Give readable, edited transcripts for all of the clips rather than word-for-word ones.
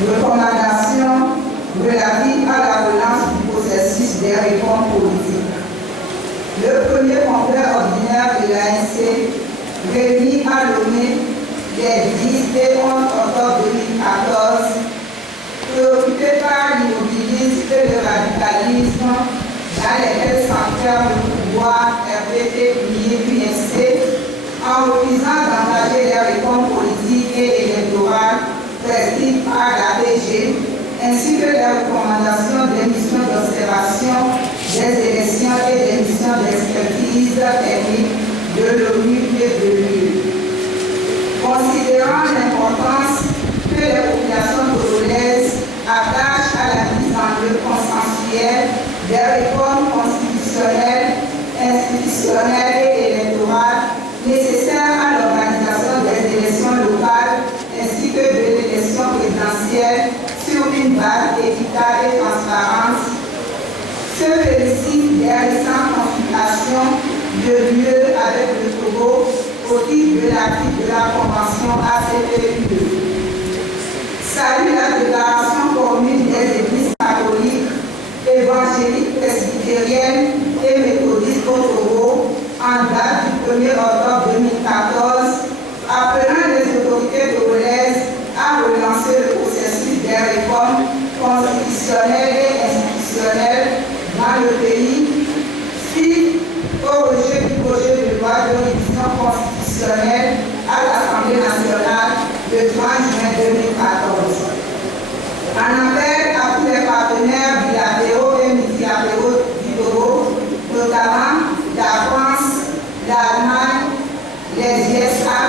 Recommandations relatives à la relance du processus des réformes politiques. Le premier congrès ordinaire de l'ANC, réuni à Lomé les 10 et 11 octobre 2014, préoccupé par l'immobilisme et le radicalisme dans lesquels s'enferme le pouvoir RPT, UNC, en refusant d'engager les réformes politiques et électorales prescrites par la PG, ainsi que les recommandations des missions d'observation des élections et des missions d'expertise technique de l'ONU et de l'UE. Considérant l'importance que les populations togolaises attachent à la mise en œuvre consensuelle des réformes constitutionnelles, institutionnelles et électorales nécessaires à l'organisation des élections locales ainsi que de l'élection présidentielle sur une base équitable et transparente, se félicite des récentes consultations de l'UE avec le Togo au titre de l'article de la Convention ACPUE. Salue la déclaration commune des églises catholiques, évangéliques, presbytériennes et méthodistes au Togo en date du 1er octobre 2014, appelant les autorités togolaises à relancer le processus des réformes constitutionnelles et institutionnelles dans le pays, suite au rejet du projet de loi de révision constitutionnelle à l'Assemblée nationale le 30 juin 2014. En appel à tous les partenaires bilatéraux et multilatéraux du Togo, notamment la France, l'Allemagne, les USA,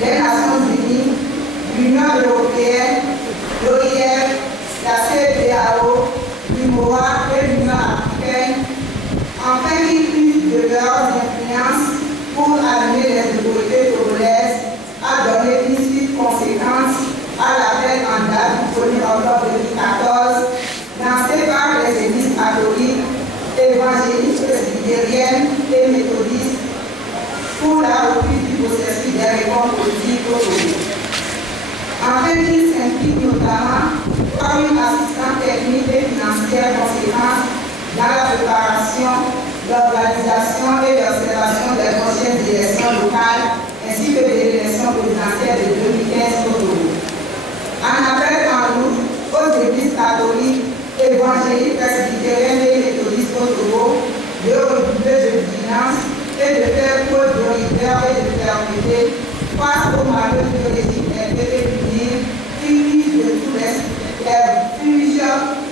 les Nations Unies, l'Union européenne, l'OIF, la CEDEAO, l'UMOA et l'Union africaine, afin qu'ils usent de leurs influences pour amener les autorités togolaises à donner une suite conséquente à l'appel en date du 1er octobre 2014 lancé par les églises catholiques, évangéliques, presbytériennes et méthodistes pour la reprise du processus des réformes politiques au Togo. Afin qu'ils s'impliquent notamment par une assistance technique et financière conséquente dans la préparation, l'organisation et l'observation des prochaines élections locales ainsi que des élections présidentielles de 2015 au Togo. En appel en outre aux églises catholiques, évangéliques, presbytériennes et méthodistes au Togo de redoubler de vigilance et de faire preuve de rigueur et de fermeté face aux malheurs du régime RPT qui vise de tous les refuges,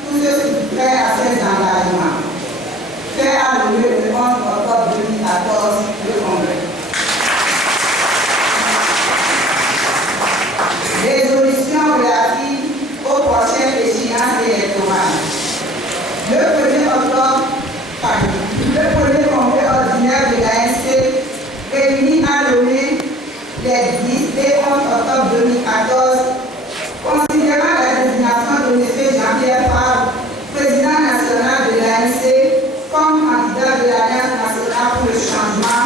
tous ceux qui prêtent à ces engagements. Fait à l'ONU le 11 octobre 2014 le Congrès. Résolution relative aux prochaines échéances électorales. Le 1er octobre, le premier congrès ordinaire de l'ANC, réuni à Lomé les 10 et 11 octobre 2014, considérant la désignation de M. Jean-Pierre Favre, président national de l'ANC, comme candidat de l'Alliance nationale pour le changement,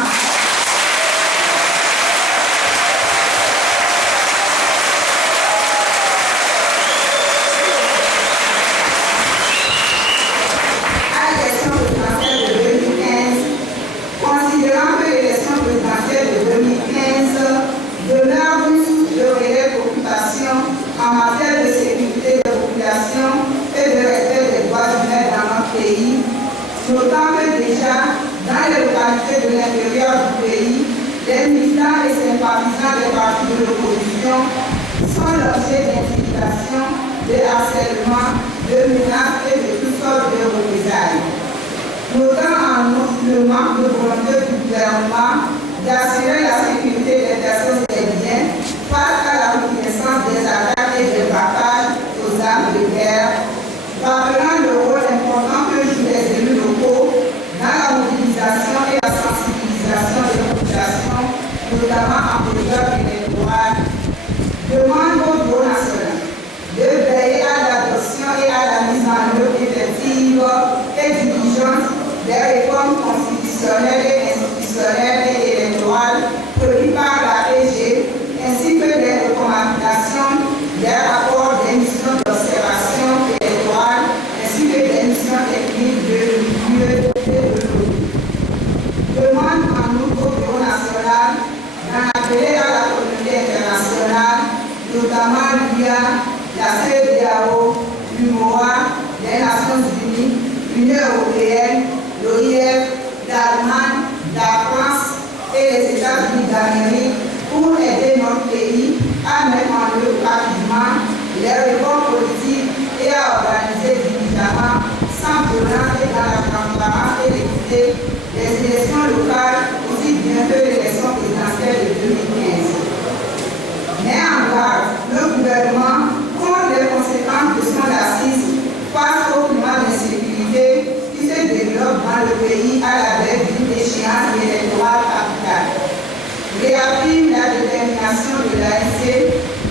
en matière de sécurité des populations et de respect des droits humains dans notre pays, notant que déjà, dans les localités de l'intérieur du pays, les militants et sympathisants des partis de l'opposition sont l'objet d'intimidation, de harcèlement, de menaces et de toutes sortes de représailles. Notant en outre le manque de volonté du gouvernement d'assurer la sécurité des personnes et des biens face à la reconnaissance des attaques et des partages aux armes de guerre, rappelant le rôle important que jouent les élus locaux dans la mobilisation et la sensibilisation des populations, notamment en période électorale, demande au Bureau national de veiller à l'adoption et à la mise en œuvre effective et diligente des réformes constitutionnelles et institutionnelles et électorales prévues par la PG, ainsi que des Guyane, la CEDEAO, l'UMOA, les Nations Unies, l'Union européenne, l'OIF, l'Allemagne, la France et les États-Unis d'Amérique pour aider notre pays à mettre en œuvre rapidement les réformes politiques et à organiser diligemment, sans violence et dans la transparence et l'équité, les élections locales aussi bien que l'élection présidentielle de 2015. Mais en garde, le gouvernement, contre les conséquences de son assise face au climat d'insécurité qui se développe dans le pays à la veille d'une échéance électorale capitale, réaffirme la détermination de l'ANC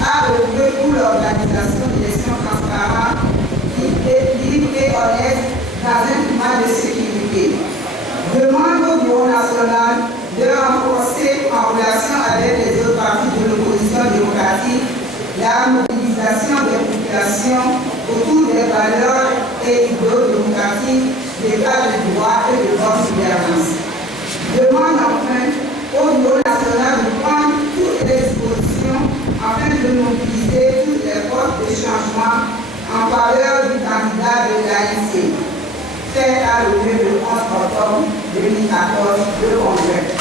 à œuvrer pour l'organisation d'élections transparentes, libres et honnêtes dans un climat de sécurité. Demande au Bureau national de renforcer en relation avec les autres partis de l'opposition démocratique la mobilisation des populations autour des valeurs et idéaux démocratiques, d'état de droit et de bonne gouvernance. Demande enfin au Bureau national de prendre toutes les dispositions afin de mobiliser toutes les forces de changement en faveur du candidat de l'ANC. Fait à l'ONU le 11 octobre 2014 le Congrès.